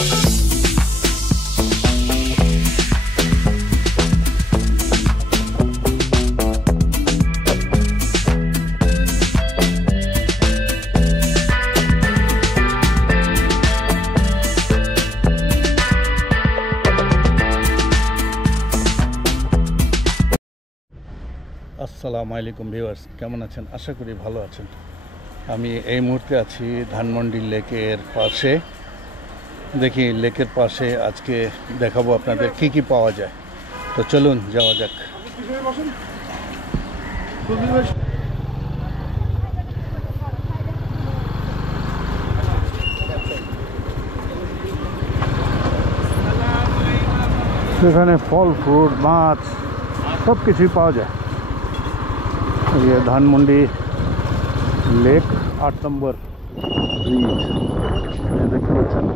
আসসালামু আলাইকুম ভিউয়ার্স, কেমন আছেন? আশা করি ভালো আছেন। আমি এই মুহূর্তে আছি ধানমন্ডি লেকের পাশে। দেখি লেকের পাশে আজকে দেখাবো আপনাদের কি কি পাওয়া যায়। তো চলুন যাওয়া যাক। এখানে ফল ফ্রুট মাছ সব কিছুই পাওয়া যায়। ये धानमंडी लेक 8 नंबर ब्रिज देखते पाচ্ছেন।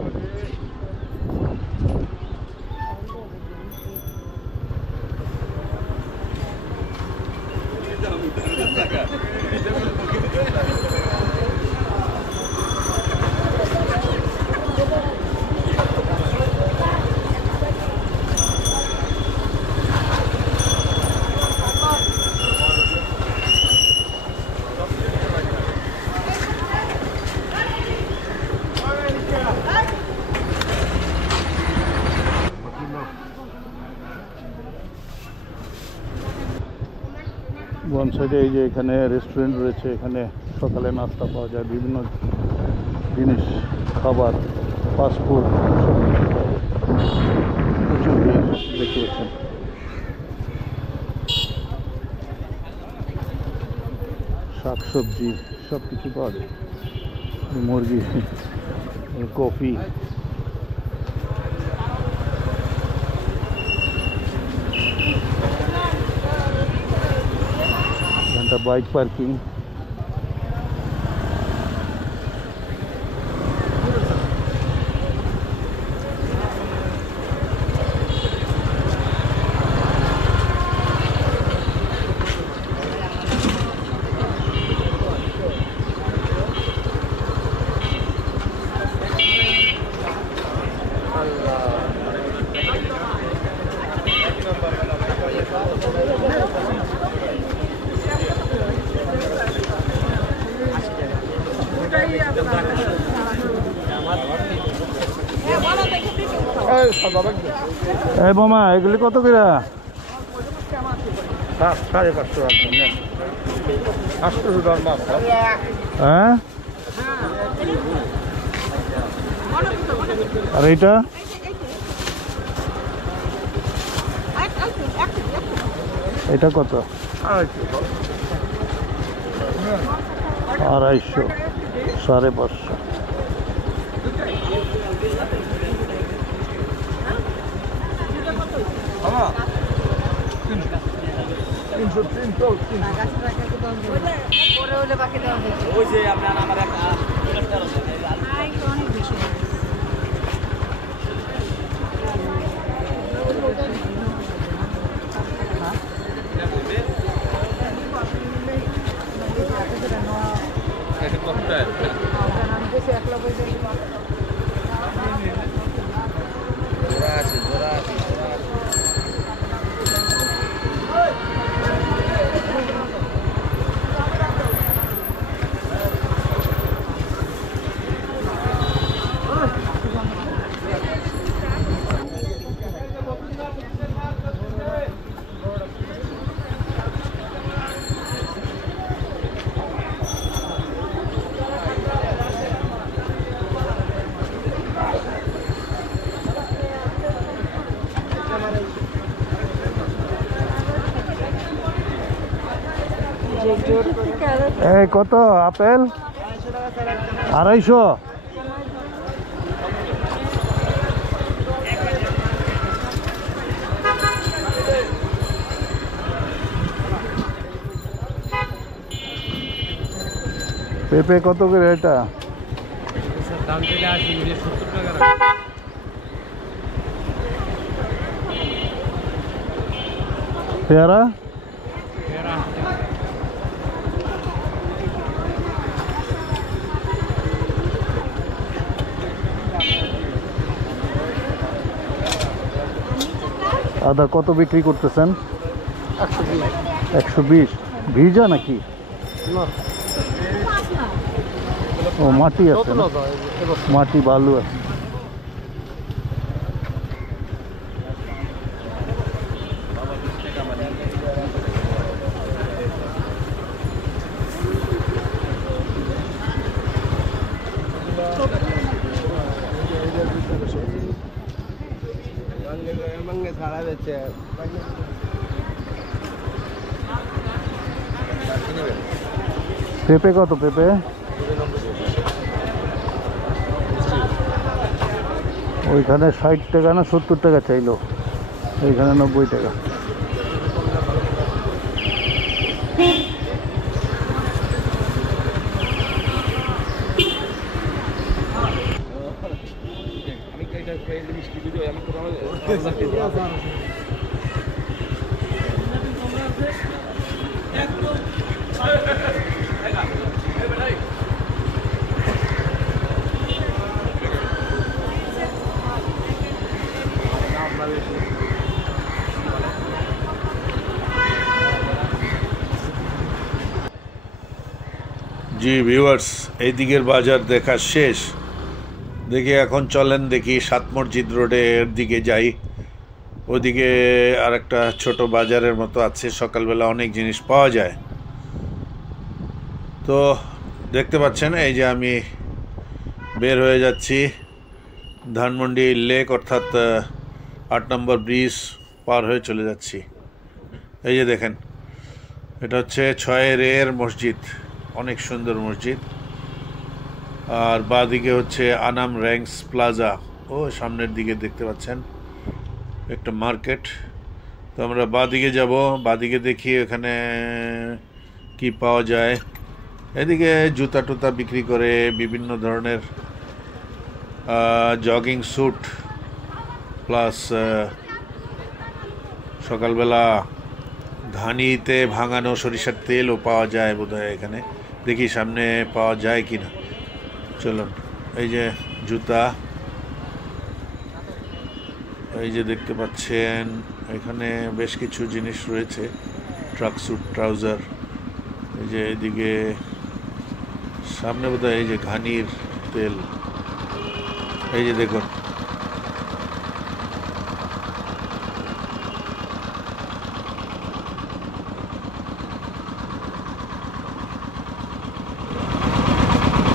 বাম সাইডে এই যে এখানে রেস্টুরেন্ট রয়েছে, এখানে সকালে নাস্তা পাওয়া যায়, বিভিন্ন জিনিস খাবার ফাস্টফুড প্রচুর দেখতে পাচ্ছেন। শাকসবজি সব কিছু পাওয়া যায়, মুরগি, কফি। बाइक पार्किंग মামা এগুলি কত করে? 550 হ্যাঁ। আর এইটা এটা কত? 250 550। কত আপেল? 250। পেঁপে কত করে এটা? পেয়ারা আদা কত বিক্রি করতেছেন? 120। 120। ভিজা নাকি? না, ও মাটি আছে, নতুন আদা এবার। মাটি বালু আছে। পেঁপে কত পেঁপে? ওইখানে 60 টাকা না 70 টাকা চাইলো, এইখানে 90 টাকা। জি ভিউয়ার্স, এই দিকের বাজার দেখা শেষ। দেখি এখন চলেন দেখি 7 মসজিদ রোডের দিকে যাই। ওদিকে আরেকটা ছোট বাজারের মতো আছে, সকালবেলা অনেক জিনিস পাওয়া যায়। তো দেখতে পাচ্ছেন এই যে আমি বের হয়ে যাচ্ছি ধানমন্ডি লেক, অর্থাৎ 8 নম্বর ব্রিজ পার হয়ে চলে যাচ্ছি। এই যে দেখেন, এটা হচ্ছে 6 মসজিদ, অনেক সুন্দর মসজিদ। আর বাঁদিকে হচ্ছে আনাম র্যাঙ্কস প্লাজা, ও সামনের দিকে দেখতে পাচ্ছেন একটা মার্কেট। তো আমরা বাঁদিকে যাব, বাঁদিকে দেখি এখানে কি পাওয়া যায়। এদিকে জুতা টুতা বিক্রি করে, বিভিন্ন ধরনের জগিং স্যুট, প্লাস সকালবেলা ঘানিতে ভাঙানো সরিষার তেলও পাওয়া যায় বোধহয় এখানে। দেখি সামনে পাওয়া যায় কি না। চলুন, এই যে জুতা, এই যে দেখতে পাচ্ছেন এখানে বেশ কিছু জিনিস রয়েছে, ট্রাক স্যুট, ট্রাউজার। এই যে এদিকে সামনে বোধহয় এই যে ঘানির তেল, এই যে দেখুন।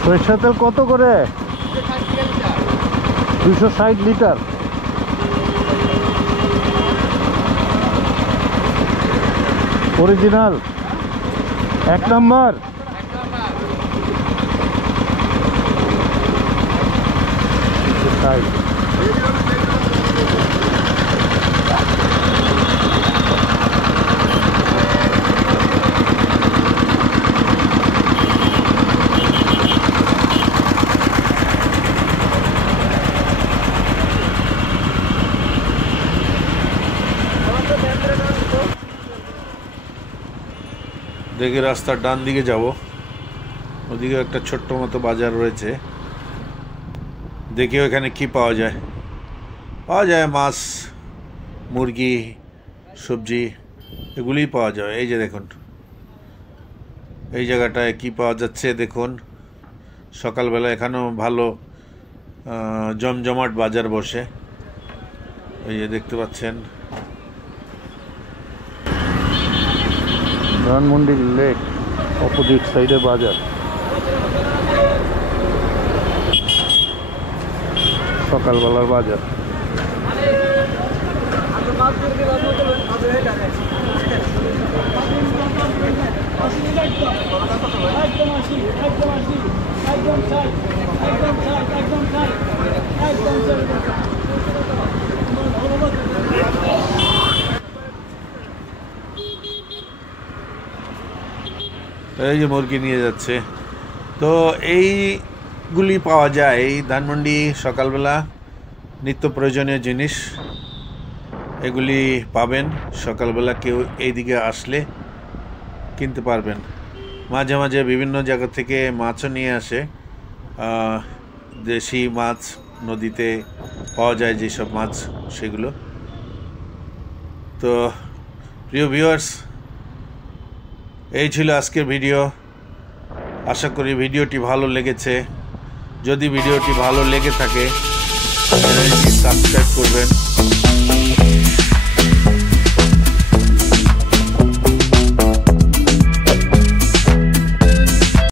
সরিষার তেল কত করে? 260 লিটার। অরিজিনাল 1 নম্বর। দেখি রাস্তার ডান দিকে যাব, ওদিকে একটা ছোট্ট মতো বাজার রয়েছে। দেখি ওখানে কি পাওয়া যায়। পাওয়া যায় মাছ, মুরগি, সবজি, এগুলিই পাওয়া যায়। এই যে দেখুন, এই জায়গাটায় কি পাওয়া যাচ্ছে দেখুন। সকালবেলা এখানেও ভালো জমজমাট বাজার বসে। এই যে দেখতে পাচ্ছেন ধানমন্ডি লেক, অপোজিট সাইডে বাজার। সকালবেলার বাজার। এই যে মুরগি নিয়ে যাচ্ছে। তো এইগুলি পাওয়া যায় এই ধানমন্ডি সকালবেলা, নিত্য প্রয়োজনীয় জিনিস এগুলি পাবেন সকালবেলা। কেউ এইদিকে আসলে কিনতে পারবেন। মাঝে মাঝে বিভিন্ন জায়গা থেকে মাছও নিয়ে আসে, দেশি মাছ, নদীতে পাওয়া যায় যেসব মাছ, সেগুলো। তো প্রিয় ভিউয়ার্স, এই ছিল আজকের ভিডিও। আশা করি ভিডিওটি ভালো লেগেছে। যদি ভিডিওটি ভালো লেগে থাকে চ্যানেলটি সাবস্ক্রাইব করবেন।